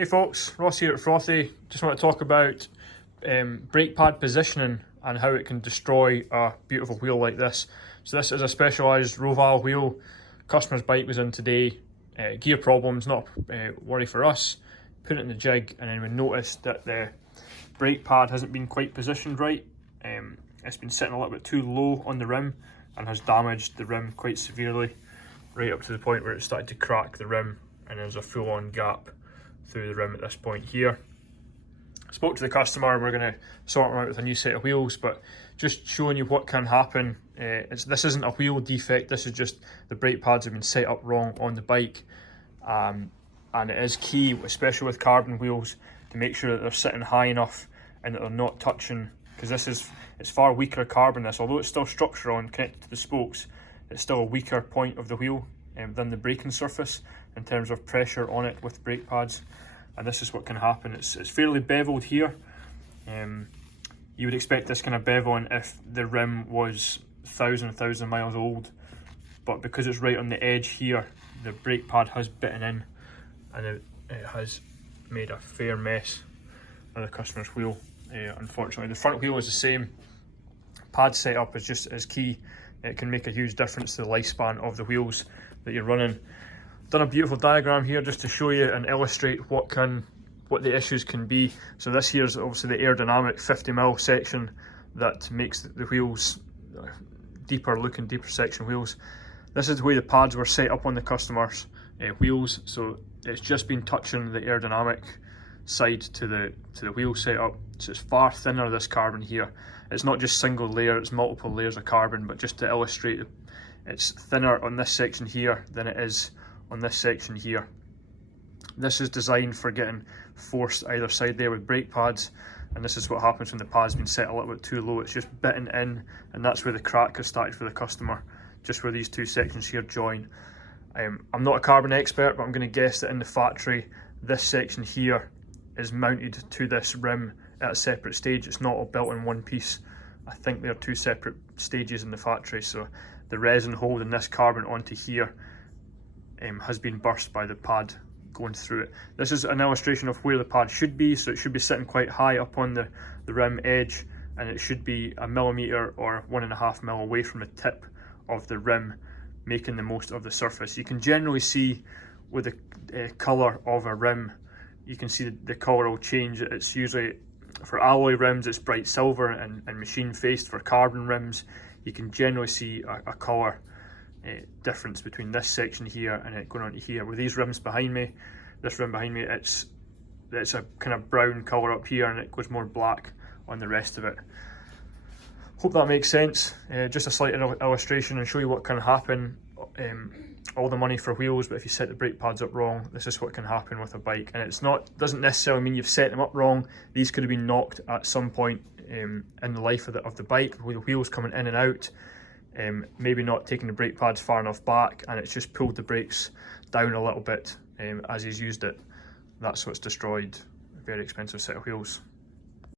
Hey folks, Ross here at Frothy. Just want to talk about brake pad positioning and how it can destroy a beautiful wheel like this. So this is a specialised Roval wheel. Customer's bike was in today. Gear problems, not a worry for us. Put it in the jig and then we noticed that the brake pad hasn't been quite positioned right. It's been sitting a little bit too low on the rim and has damaged the rim quite severely, right up to the point where it started to crack the rim and there's a full-on gap through the rim at this point here. I spoke to the customer, we're going to sort them out with a new set of wheels, but just showing you what can happen. This isn't a wheel defect, this is just the brake pads have been set up wrong on the bike. And it is key, especially with carbon wheels, to make sure that they're sitting high enough and that they're not touching, because it's far weaker carbon this, although it's still structural and connected to the spokes, it's still a weaker point of the wheel than the braking surface in terms of pressure on it with brake pads. And this is what can happen. It's fairly beveled here. You would expect this kind of beveling if the rim was 1,000 miles old, but because it's right on the edge here, the brake pad has bitten in and it has made a fair mess of the customer's wheel. Unfortunately, the front wheel is the same. Pad setup is just as key. It can make a huge difference to the lifespan of the wheels that you're running. Done a beautiful diagram here just to show you and illustrate what the issues can be. So this here is obviously the aerodynamic 50mm section that makes the wheels deeper section wheels. This is the way the pads were set up on the customer's wheels, so it's just been touching the aerodynamic side to the wheel setup. So it's far thinner, this carbon here. It's not just single layer, it's multiple layers of carbon, but just to illustrate, it's thinner on this section here than it is on this section here. This is designed for getting forced either side there with brake pads, and this is what happens when the pad's been set a little bit too low. It's just bitten in, and that's where the crack has started for the customer, just where these two sections here join. I'm not a carbon expert, but I'm going to guess that in the factory this section here is mounted to this rim at a separate stage. It's not all built in one piece. I think there are two separate stages in the factory, so the resin holding this carbon onto here has been burst by the pad going through it. This is an illustration of where the pad should be, so it should be sitting quite high up on the rim edge, and it should be 1 millimeter or 1.5 mil away from the tip of the rim, making the most of the surface. You can generally see with the colour of a rim, you can see the colour will change. It's usually, for alloy rims, it's bright silver, and machine faced for carbon rims, you can generally see a colour difference between this section here and it going on to here. With these rims behind me, this rim behind me, it's a kind of brown colour up here and it goes more black on the rest of it. Hope that makes sense. Just a slight illustration and show you what can happen. All the money for wheels, but if you set the brake pads up wrong, this is what can happen with a bike. And doesn't necessarily mean you've set them up wrong. These could have been knocked at some point in the life of the bike, with the wheels coming in and out. Maybe not taking the brake pads far enough back, and it's just pulled the brakes down a little bit as he's used it. That's what's destroyed a very expensive set of wheels.